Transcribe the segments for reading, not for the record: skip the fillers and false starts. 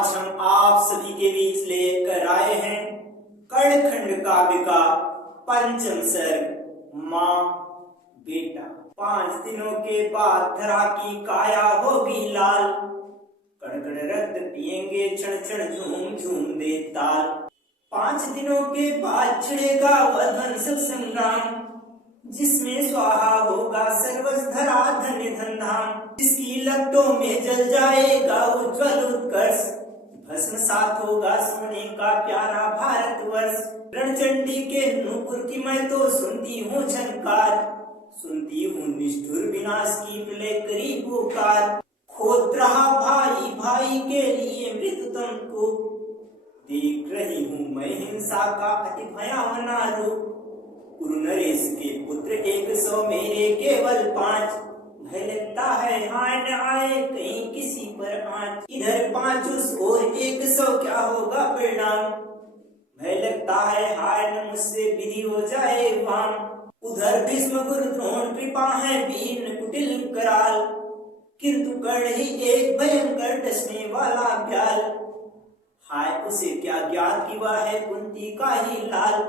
आज हम आप सभी के बीच लेकर आए हैं कर्णखंड काव्य का पंचम सर्ग माँ बेटा। 5 दिनों के बाद धरा की काया होगी लाल, कण-कण रक्त पिएंगे क्षण क्षण झूम झूम दे ताल। 5 दिनों के बाद छिड़ेगा वह ध्वंसक संग्राम, जिसमें स्वाहा होगा सर्वस्व धरा धन्य धन धाम। जिसकी लपटों में जल जाएगा उज्ज्वल उत्कर्ष, भस्मसात होगा सोने का प्यारा भारतवर्ष। रणचंडी के नूपुर की मैं तो सुनती हूँ झनकार, सुनती हूँ निष्ठुर विनाश की प्रलय करी पुकार। खोद रहा भाई भाई के लिए मृत्युतम को, देख रही हूँ मैं हिंसा का अति भयावना रूप। कुरु नरेश के पुत्र 100 मेरे केवल 5, भय लगता है हाय न आए कहीं किसी पर आँच। इधर 5 उस और 100 क्या होगा परिणाम, भय लगता है हाय न मुझसे विधि हो जाए वाम। उधर भीष्म गुरु द्रोण कृपा है वीर कुटिल कराल, किंतु कर्ण ही एक भयंकर डसने वाला ब्याल। हाय उसे क्या ज्ञात कि वह है कुंती का ही लाल,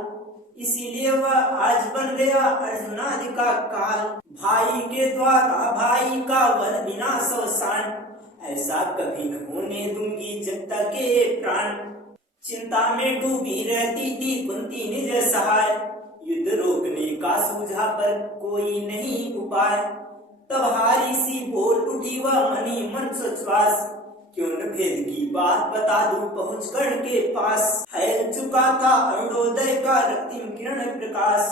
इसीलिए वह आज बन गया अर्जुनादि का काल। भाई के द्वारा भाई का वध विनाश अवसान, ऐसा कभी न होने दूंगी जब तक ये प्राण। चिंता में डूबी रहती थी कुंती निज सहाय, युद्ध रोकने का सूझा पर कोई नहीं उपाय। तब हारी सी बोल उठी वह मनी मन सोचवास, क्यों न भेद की बात बता दूं पहुंच कर्ण के पास। फैल चुका था अरुणोदय का रक्तिम किरण प्रकाश,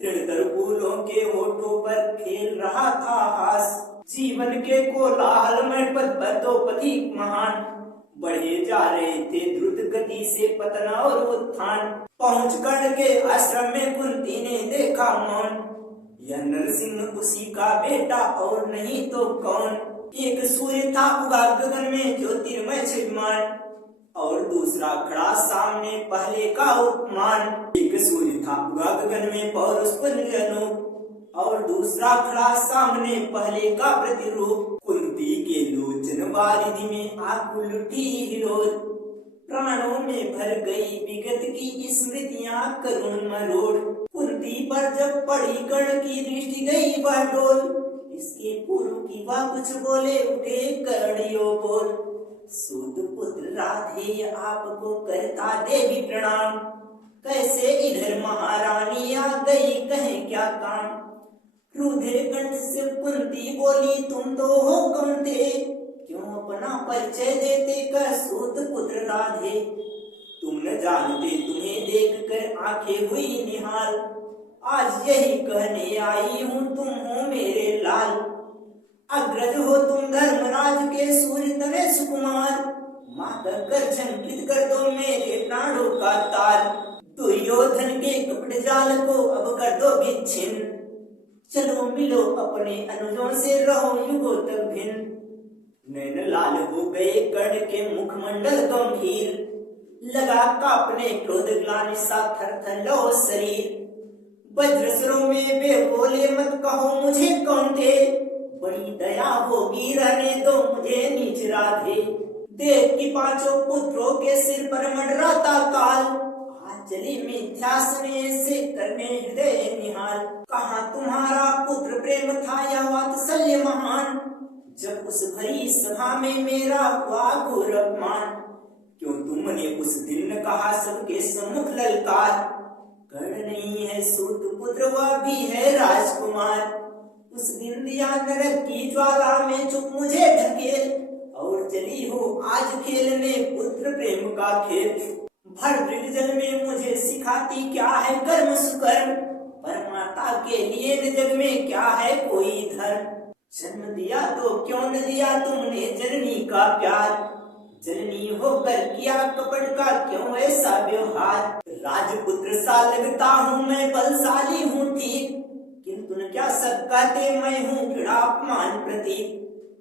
तृणतर फूलों के होठों पर खेल रहा था हास। जीवन के कोलाहल में पद पर दो पथिक महान, बढ़े जा रहे थे द्रुत गति से पतन और उत्थान। पहुंच कर्ण के आश्रम में कुंती ने देखा मौन, यह नरसिंह उसी का बेटा और नहीं तो कौन। एक सूर्य था उगा गगन में ज्योतिर्मय छिटमान, और दूसरा खड़ा सामने पहले का उपमान। एक सूर्य था उगा गगन में पौरुष पुंज अनूप, और दूसरा खड़ा सामने पहले का प्रतिरूप। कुंती के लोचन बारिधि में आकुल उठी हिलोर, प्राणों में भर गई विगत की स्मृतियां करुण मरोड़। कुंती पर जब पड़ी कर्ण की दृष्टि गई वह डोल, इसके पूर्व की वह कुछ बोले उठे कर्णियों बोल। सूत पुत्र राधे आपको करता देवी प्रणाम, कैसे इधर महारानी आ गई कहें क्या काम। क्रोधे कंठ से कुंती बोली तुम तो हो कौन थे, क्यों अपना परिचय देते कर सूत पुत्र राधे। तुम न जानते तुम्हें देख कर आंखें हुई निहाल, आज यही कहने आई हूँ तुम हो मेरे लाल। अग्रज हो तुम धर्मराज के सूर्य तने सुकुमार, माँ कर झंकृत कर दो मेरे प्राणों का तार। दुर्योधन के कपट जाल को अब कर दो विच्छिन्न, चलो मिलो अपने अनुजों से रहो युगों तक भिन्न। नैन लाल हो गए कर्ण के मुखमंडल गंभीर, लगा कांपने क्रोध ग्लानि सा थर-थर लो शरीर। वज्रसरों में वे बोले मत कहो मुझे कौन थे, बड़ी दया होगी रहने दो मुझे नीच राधे। देव की 5 पुत्रों के सिर पर मंडराता काल, आज चली मिथ्या सुने से करने हृदय निहाल। कहाँ तुम्हारा पुत्र प्रेम था या वात्सल्य महान, जब उस भरी सभा में मेरा हुआ घोर अपमान। क्यों तुमने उस दिन कहा सबके सम्मुख ललकार, कर्ण नहीं है सूत पुत्र वह भी है राजकुमार। उस दिन दिया नरक की ज्वाला में चुप मुझे ढकेल, और चली हो आज खेलने पुत्र प्रेम का खेल। भर जल में मुझे सिखाती क्या है कर्म सुकर्म, पर माता के लिए जग में क्या है कोई धर्म। जन्म दिया तो क्यों न दिया तुमने जननी का प्यार, जननी होकर किया कपट का क्यों ऐसा व्यवहार। राजपुत्र सा लगता हूँ मैं बलशाली हूँ ठीक, किंतु न क्या सब कहते मैं हूँ घृणापमान प्रतीक।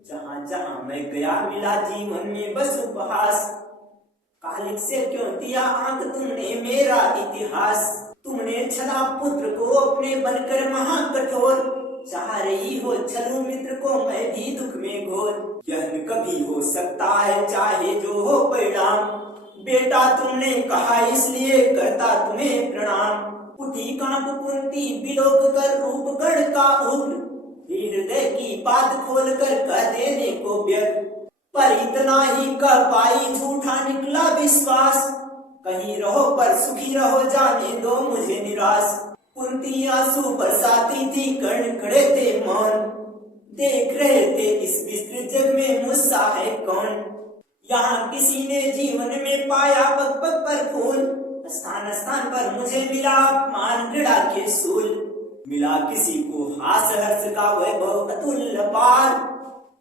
जहाँ जहाँ मैं गया मिला जीवन में बस उपहास, कालिक से क्यों दिया आंक तुमने मेरा इतिहास। तुमने छला पुत्र को अपने बनकर महाकठोर, चाह रही हो छलू मित्र को मैं भी दुख में घोर। यह कभी हो सकता है चाहे जो हो परिणाम। बेटा तुमने कहा इसलिए करता तुम्हें प्रणाम। उठी कांप कुंती बिलोक कर रूप गढ़ का उग्र, हृदय की बात खोल कर कह देने को व्यग्र। पर इतना ही कह पाई झूठा निकला विश्वास, कहीं रहो पर सुखी रहो जाने दो मुझे निराश। कुंती आंसू बरसाती थी कर्ण खड़े थे मौन, देख रहे थे इस विस्तृत जग में मुझसा है कौन। यहाँ किसी ने जीवन में पाया पग पग पर फूल, स्थान स्थान पर मुझे मिला अपमान घृणा के सूल। मिला किसी को हास हर्ष का वैभव अतुल्य पार,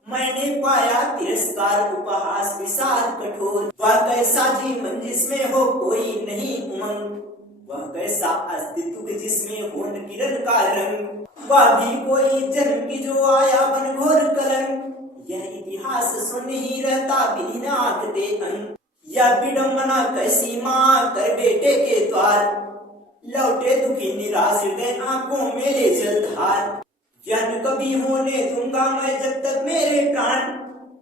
मैंने पाया तिरस्कार उपहास विषाद कठोर। वह कैसा जीवन जिसमें हो कोई नहीं उमंग, वह कैसा अस्तित्व जिसमें हो न किरण का रंग। वह भी कोई जन्म की जो आया बन घोर कलंक, यह इतिहास सुन ही रहता बिना आंकते अंक। यह विडम्बना कैसी माँ कर बेटे के द्वार, लौटे दुखी निराश हृदय आंखों में ले जलधार। यह न कभी होने दूंगा मैं जब तक मेरे प्राण,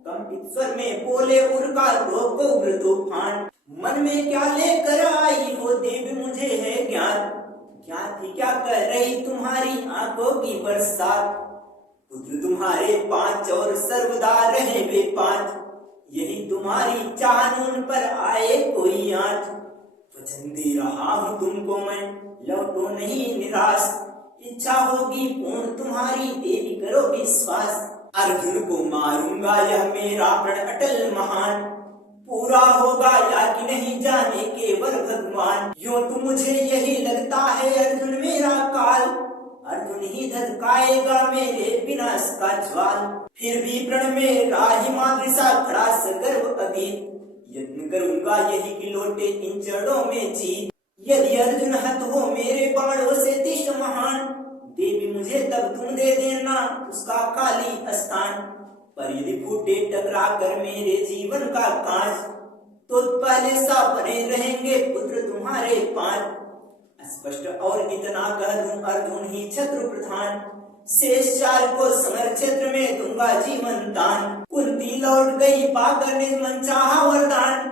कंपित स्वर में बोले उर्का रोक उग्र तूफान। मन में क्या लेकर आई हो देवी मुझे है ज्ञान, ज्ञान थी क्या कर रही तुम्हारी आंखों की बरसात। पुत्र तुम्हारे 5 और सर्वदा रहे वे 5, यही तुम्हारी चाहून पर आए कोई आँच। वचन दे रहा हूँ तुमको मैं लौटो नहीं निराश, इच्छा होगी पूर्ण तुम्हारी देवी करो विश्वास। अर्जुन को मारूंगा यह मेरा प्रण अटल महान, पूरा होगा या कि नहीं जाने केवल भगवान। यूं तो मुझे यही लगता है अर्जुन मेरा काल, अर्जुन ही धधकाएगा मेरे विनाश का ज्वाल। फिर भी प्रण में राही मातृसा खड़ा सगर्व अभीत, यत्न करूंगा यही कि लौटे इन चरणों में जीत। यदि अर्जुन हत हो मेरे बाणों से तिष्ठ महान, देवी मुझे तब तुम दे देना उसका खाली स्थान। पर यदि फूटे टकरा कर मेरे जीवन का कांच, तो पहले सा बने रहेंगे पुत्र तुम्हारे 5। स्पष्ट और इतना कह दूं अर्जुन ही छत्र प्रधान, शेष 4 को समर क्षेत्र में दूंगा जीवन दान। कुंती लौट गई पाकर निज मन चाहा वरदान,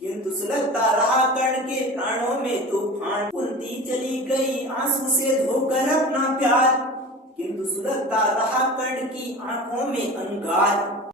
किंतु सुलगता रहा कर्ण के प्राणों में तूफान। कुंती चली गई आंसू से धोकर अपना प्यार, किंतु सुलगता रहा कर्ण की आंखों में अंगार।